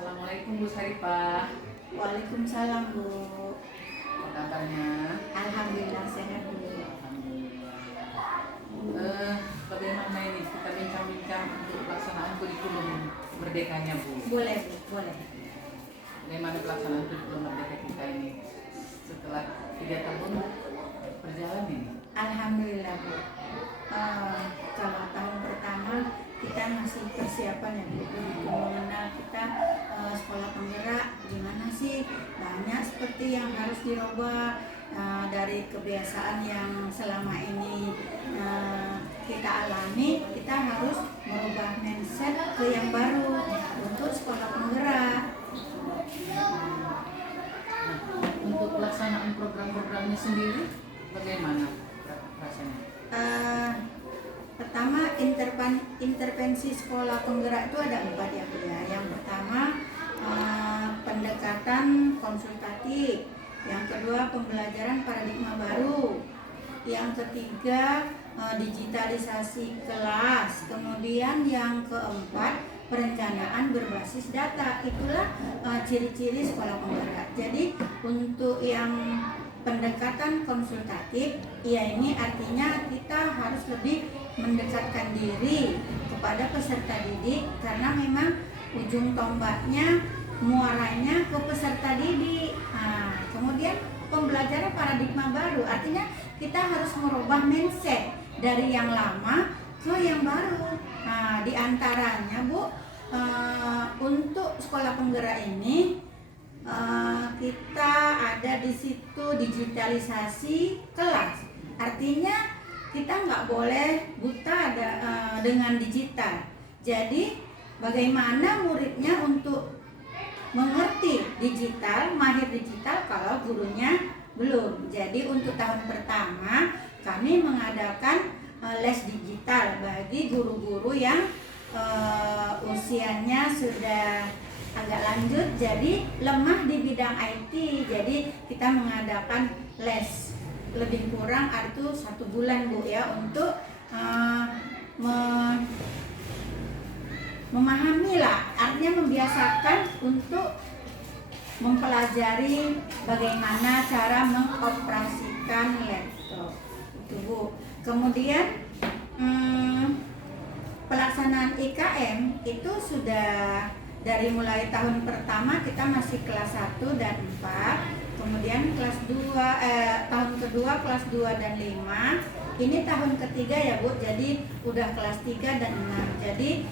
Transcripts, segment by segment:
Assalamualaikum Bu Saripah. Waalaikumsalam Bu. Apa kabarnya? Alhamdulillah sehat Bu. Alhamdulillah. Bagaimana ini kita bincang-bincang untuk pelaksanaan kurikulum merdekanya Bu? Boleh Bu, boleh. Bagaimana pelaksanaan kurikulum merdeka kita ini setelah 3 tahun berjalan ini? Alhamdulillah Bu. Kalau tahun pertama kita masih persiapan ya Bu, untuk mengenal kita sekolah penggerak gimana sih, banyak seperti yang harus dirubah dari kebiasaan yang selama ini kita alami. Kita harus merubah mindset ke yang baru untuk sekolah penggerak. Untuk pelaksanaan program-programnya sendiri bagaimana rasanya? Pertama, intervensi sekolah penggerak itu ada 4 ya Bu ya. Yang pertama pendekatan konsultatif, yang kedua pembelajaran paradigma baru, yang ketiga digitalisasi kelas, kemudian yang keempat perencanaan berbasis data. Itulah ciri-ciri sekolah penggerak. Jadi untuk yang pendekatan konsultatif, ya ini artinya kita harus lebih mendekatkan diri kepada peserta didik, karena memang ujung tombaknya, muaranya ke peserta didik. Kemudian pembelajaran paradigma baru, artinya kita harus merubah mindset dari yang lama ke yang baru. Di antaranya Bu, untuk sekolah penggerak ini kita ada di situ digitalisasi kelas, artinya kita nggak boleh buta dengan digital. Jadi bagaimana muridnya untuk mengerti digital, mahir digital kalau gurunya belum. Jadi untuk tahun pertama kami mengadakan les digital bagi guru-guru yang usianya sudah agak lanjut, jadi lemah di bidang IT. Jadi kita mengadakan les lebih kurang itu 1 bulan Bu ya, untuk memahami lah, artinya membiasakan untuk mempelajari bagaimana cara mengoperasikan laptop itu Bu. Kemudian pelaksanaan IKM itu sudah dari mulai tahun pertama kita masih kelas 1 dan 4, kemudian kelas 2 tahun kedua kelas 2 dan 5. Ini tahun ketiga ya Bu, jadi udah kelas 3 dan 6. Jadi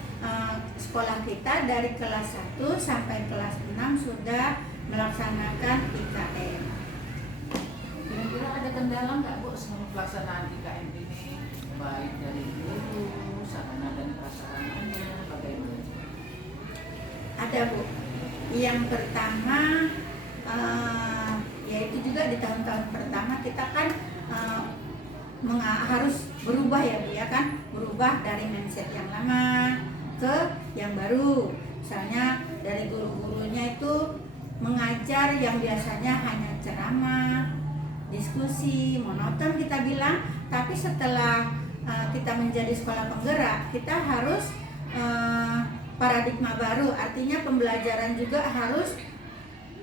sekolah kita dari kelas 1 sampai kelas 6 sudah melaksanakan IKM. Kira-kira ada kendala nggak Bu selama pelaksanaan IKM ini, baik dari guru, sarana dan prasarananya, bagaimana? Ada Bu. Yang pertama yaitu juga di tahun-tahun pertama kita kan harus berubah ya Bu ya kan, berubah dari mindset yang lama ke yang baru. Misalnya dari guru-gurunya itu mengajar yang biasanya hanya ceramah, diskusi, monoton kita bilang, tapi setelah kita menjadi sekolah penggerak, kita harus paradigma baru, artinya pembelajaran juga harus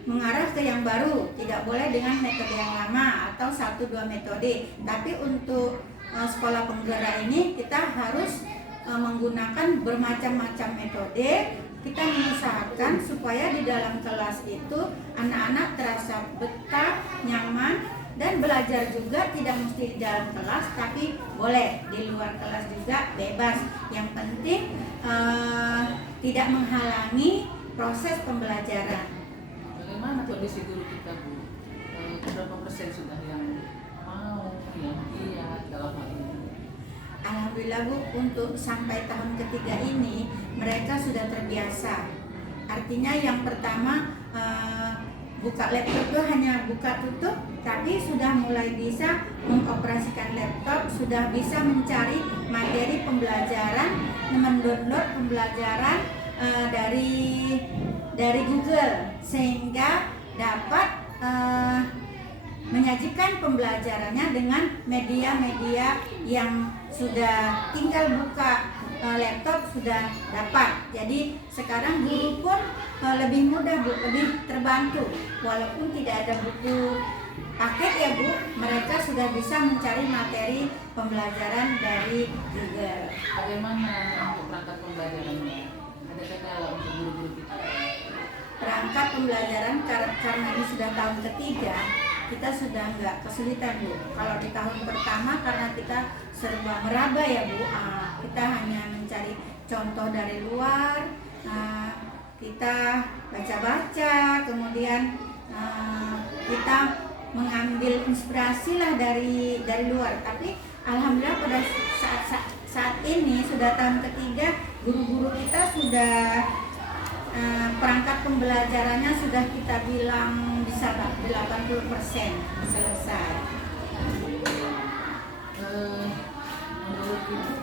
mengarah ke yang baru, tidak boleh dengan metode yang lama atau 1-2 metode. Tapi untuk sekolah penggerak ini kita harus menggunakan bermacam-macam metode. Kita mengusahakan supaya di dalam kelas itu anak-anak terasa betah, nyaman, dan belajar juga tidak mesti di dalam kelas, tapi boleh di luar kelas juga, bebas. Yang penting tidak menghalangi proses pembelajaran. Bagaimana kondisi guru kita Bu? Berapa persen sudah yang mau, yang giat dalam hal ini? Alhamdulillah Bu, untuk sampai tahun ketiga ini mereka sudah terbiasa. Artinya yang pertama buka laptop itu hanya buka tutup, tapi sudah mulai bisa mengoperasikan laptop, sudah bisa mencari materi pembelajaran, mendownload pembelajaran dari Google, sehingga dapat menyajikan pembelajarannya dengan media-media yang sudah tinggal buka laptop sudah dapat. Jadi sekarang guru pun lebih mudah Bu, lebih terbantu. Walaupun tidak ada buku paket ya Bu, mereka sudah bisa mencari materi pembelajaran dari Google. Bagaimana untuk perangkat pembelajarannya? Ada kendala untuk guru-guru kita? Perangkat pembelajaran karena ini sudah tahun ketiga, kita sudah nggak kesulitan Bu. Kalau di tahun pertama karena kita serba meraba ya Bu, kita hanya mencari contoh dari luar, kita baca-baca, kemudian kita mengambil inspirasi lah dari luar. Tapi alhamdulillah pada saat ini sudah tahun ketiga, guru-guru kita sudah perangkat pembelajarannya sudah kita bilang bisa 80% selesai. Menurut Ibu,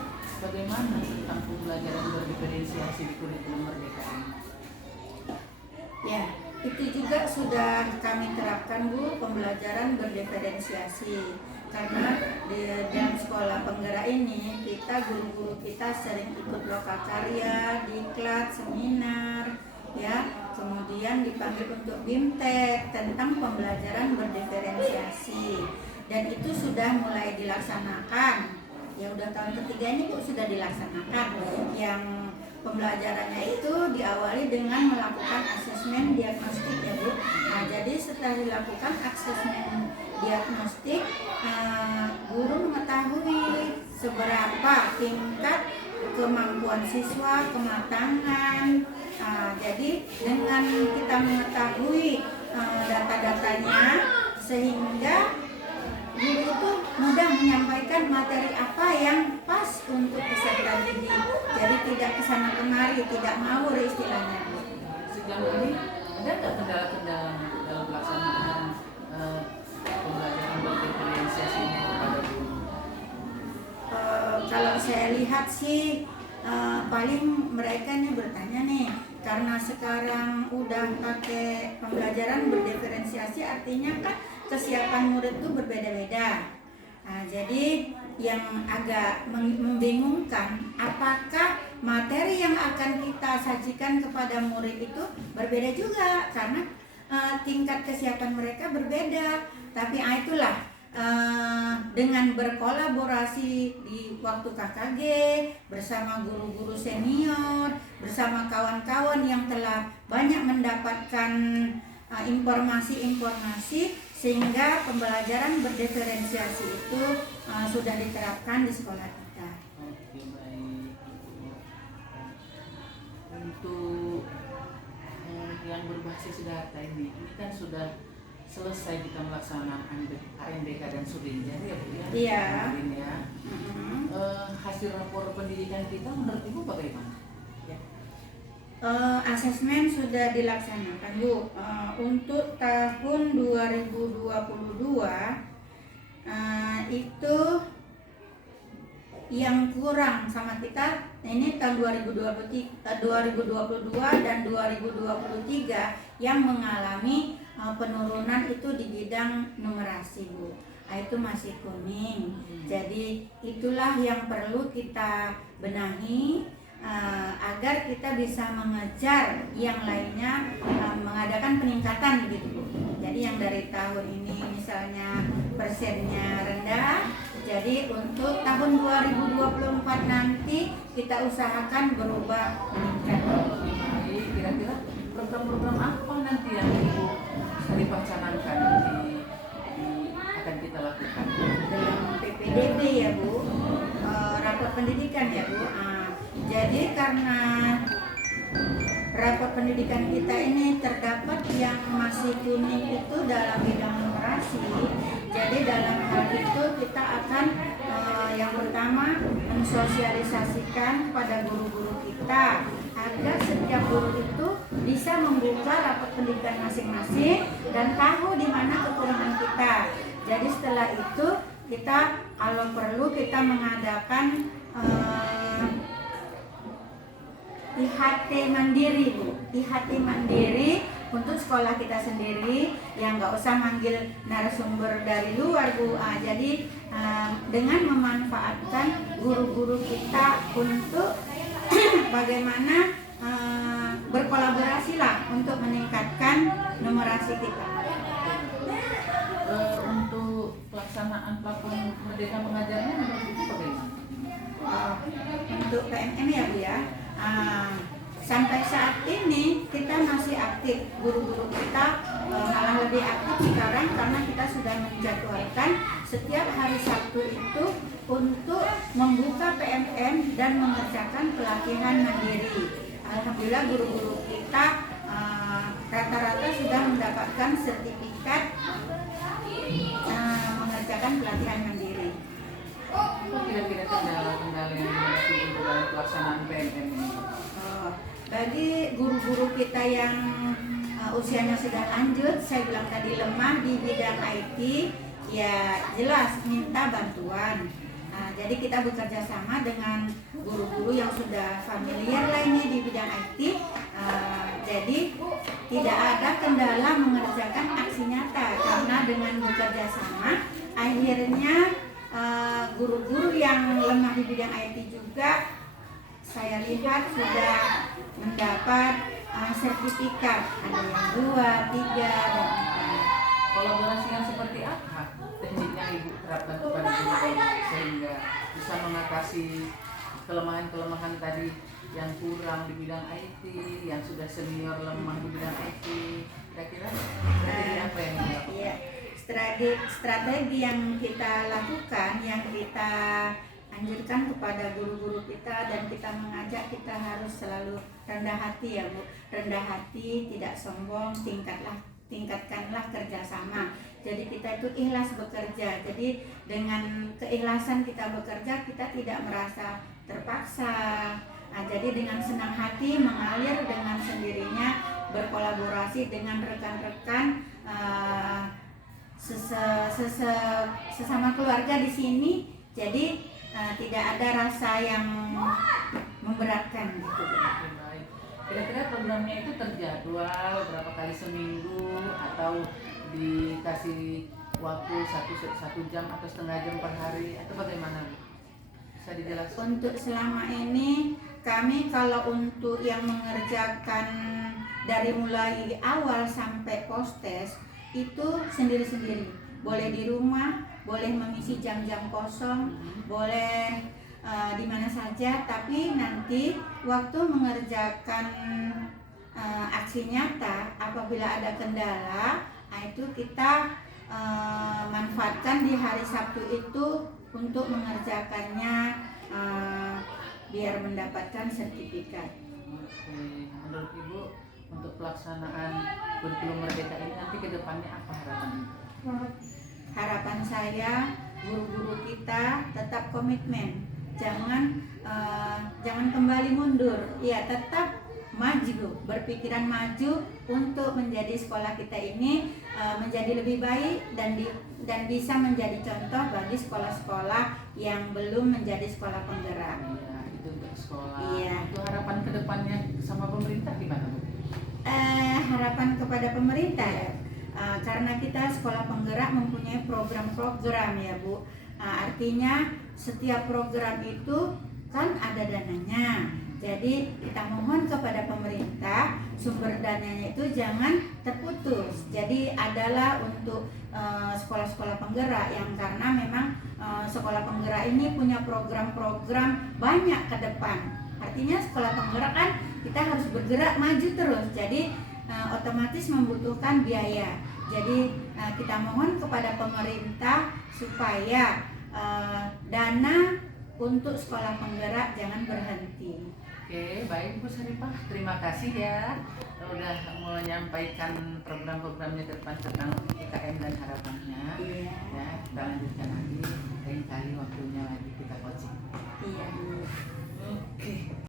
bagaimana tentang pembelajaran berdiferensiasi di kurikulum Merdeka ini? Ya, itu juga sudah kami terapkan Bu, pembelajaran berdiferensiasi. Karena di dalam sekolah penggerak ini kita guru-guru kita sering ikut lokakarya, diklat, seminar, ya, kemudian dipanggil untuk BIMTEK tentang pembelajaran berdiferensiasi, dan itu sudah mulai dilaksanakan. Ya udah tahun ketiga ini Bu sudah dilaksanakan. Yang pembelajarannya itu diawali dengan melakukan asesmen diagnostik ya Bu. Nah, jadi setelah dilakukan asesmen diagnostik, guru mengetahui seberapa tingkat kemampuan siswa, kematangan. Jadi dengan kita mengetahui data-datanya, sehingga guru itu mudah menyampaikan materi apa yang pas untuk peserta didik. Jadi tidak kesana kemari, tidak ngawur istilahnya. Sejauh ini ada nggak kendala-kendala dalam pelaksanaan pembelajaran berdiferensiasi ini kepada guru? Kalau saya lihat sih paling mereka nih bertanya nih, karena sekarang udah pakai pembelajaran berdiferensiasi, artinya kan kesiapan murid itu berbeda-beda. Nah, jadi yang agak membingungkan, apakah materi yang akan kita sajikan kepada murid itu berbeda juga, karena tingkat kesiapan mereka berbeda. Tapi itulah dengan berkolaborasi di waktu KKG bersama guru-guru senior, bersama kawan-kawan yang telah banyak mendapatkan informasi-informasi, sehingga pembelajaran berdiferensiasi itu sudah diterapkan di sekolah kita. Oke, baik. Untuk yang berbasis data ini kan sudah selesai kita melaksanakan ANDK dan Surinja ya Bu ya? Iya. Ya. Hasil rapor pendidikan kita menurut Ibu bagaimana? Asesmen sudah dilaksanakan Bu. Untuk tahun 2022 itu yang kurang sama kita, ini tahun 2022 dan 2023 yang mengalami penurunan itu di bidang numerasi Bu. Itu masih kuning. Jadi itulah yang perlu kita benahi agar kita bisa mengejar yang lainnya, mengadakan peningkatan gitu Bu. Jadi yang dari tahun ini misalnya persennya rendah, jadi untuk tahun 2024 nanti kita usahakan berubah meningkat. Jadi kira-kira program-program apa nanti yang Ibu dipacanangkan akan kita lakukan? Dalam PPDB ya Bu, rapor pendidikan ya Bu. Jadi karena rapor pendidikan kita ini terdapat yang masih kuning itu dalam bidang numerasi. Jadi dalam hal itu kita akan yang pertama mensosialisasikan kepada guru-guru kita agar setiap guru itu bisa membuka rapor pendidikan masing-masing dan tahu di mana kekurangan kita. Jadi setelah itu kita kalau perlu kita mengadakan IHT mandiri Bu, IHT mandiri untuk sekolah kita sendiri yang nggak usah manggil narasumber dari luar Bu. Jadi dengan memanfaatkan guru-guru kita untuk bagaimana berkolaborasi lah untuk meningkatkan numerasi kita. Untuk pelaksanaan platform Merdeka Mengajarnya menurut Ibu bagaimana? Untuk PMM ya Bu ya, sampai saat ini kita masih aktif, guru-guru kita malah lebih aktif sekarang karena kita sudah menjadwalkan setiap hari Sabtu itu untuk membuka PMM dan mengerjakan pelatihan mandiri. Alhamdulillah guru-guru kita rata-rata sudah mendapatkan sertifikat mengerjakan pelatihan mandiri. Apa kira-kira kendala-kendala yang dihadapi Ibu dalam pelaksanaan PMM ini? Bagi guru-guru kita yang usianya sudah lanjut, saya bilang tadi lemah di bidang IT, ya jelas minta bantuan. Jadi kita bekerja sama dengan guru-guru yang sudah familiar lainnya di bidang IT. Jadi tidak ada kendala mengerjakan aksi nyata karena dengan bekerja sama akhirnya guru-guru yang lemah di bidang IT juga saya lihat sudah mendapat sertifikat, ada yang 2, 3, dan 4. Kolaborasi yang seperti apa teknik yang Ibu terapkan kepada guru sehingga bisa mengatasi kelemahan-kelemahan tadi yang kurang di bidang IT, yang sudah senior lemah di bidang IT? Kira-kira strategi apa yang dilakukan? Ya, strategi yang kita lakukan, yang kita anjurkan kepada guru-guru kita dan kita mengajak, kita harus selalu rendah hati ya Bu, rendah hati, tidak sombong, tingkatkanlah kerjasama. Jadi kita itu ikhlas bekerja. Jadi dengan keikhlasan kita bekerja, kita tidak merasa terpaksa. Jadi dengan senang hati mengalir dengan sendirinya, berkolaborasi dengan rekan-rekan sesama keluarga di sini. Jadi tidak ada rasa yang memberatkan gitu. Baik. Kira-kira programnya itu terjadwal berapa kali seminggu atau dikasih waktu satu jam atau setengah jam per hari atau bagaimana? Bisa dijelaskan? Untuk selama ini kami kalau untuk yang mengerjakan dari mulai awal sampai post-test itu sendiri-sendiri. Boleh di rumah, boleh mengisi jam-jam kosong, boleh di mana saja, tapi nanti waktu mengerjakan aksi nyata apabila ada kendala, itu kita manfaatkan di hari Sabtu itu untuk mengerjakannya biar mendapatkan sertifikat. Oke. Menurut Ibu untuk pelaksanaan kurikulum Merdeka ini nanti ke depannya apa harapannya? Harapan saya guru-guru kita tetap komitmen, jangan kembali mundur, ya tetap maju, berpikiran maju untuk menjadi sekolah kita ini menjadi lebih baik dan bisa menjadi contoh bagi sekolah-sekolah yang belum menjadi sekolah penggerak. Iya, itu untuk sekolah. Iya. Itu harapan ke depannya sama pemerintah gimana Bu? Harapan kepada pemerintah ya. Karena kita sekolah penggerak mempunyai program-program ya Bu, artinya setiap program itu kan ada dananya. Jadi kita mohon kepada pemerintah sumber dananya itu jangan terputus. Jadi adalah untuk sekolah-sekolah penggerak yang karena memang sekolah penggerak ini punya program-program banyak ke depan. Artinya sekolah penggerak kan kita harus bergerak maju terus. Jadi otomatis membutuhkan biaya. Jadi kita mohon kepada pemerintah supaya dana untuk sekolah penggerak jangan berhenti. Oke, baik Bu Saripah, terima kasih ya udah menyampaikan program-programnya ke depan tentang IKM dan harapannya. Iya. Ya, kita lanjutkan lagi.